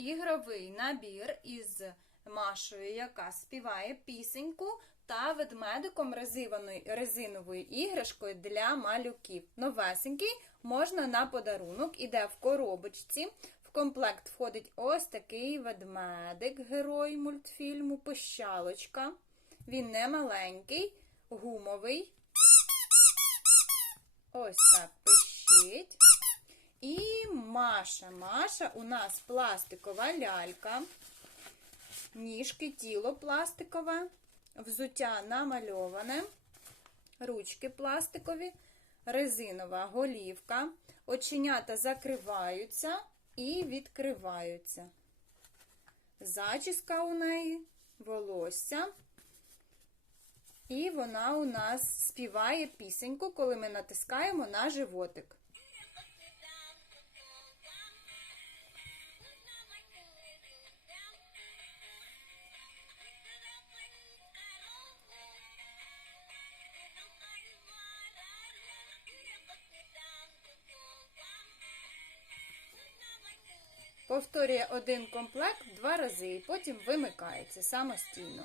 ігровий набір із Машою, яка співає пісеньку, та ведмедиком резиновою, резиновою іграшкою для малюків. Новесенький можна на подарунок, іде в коробочці. В комплект входить ось такий ведмедик, герой мультфільму, пищалочка. Він не маленький, гумовий. Ось так пищить. Маша. Маша у нас пластикова лялька, ніжки, тіло пластикове, взуття намальоване, ручки пластикові, резинова голівка, оченята закриваються і відкриваються. Зачіска у неї, волосся. І вона у нас співає пісеньку, коли ми натискаємо на животик. Повторює один комплект два рази і потім вимикається самостійно.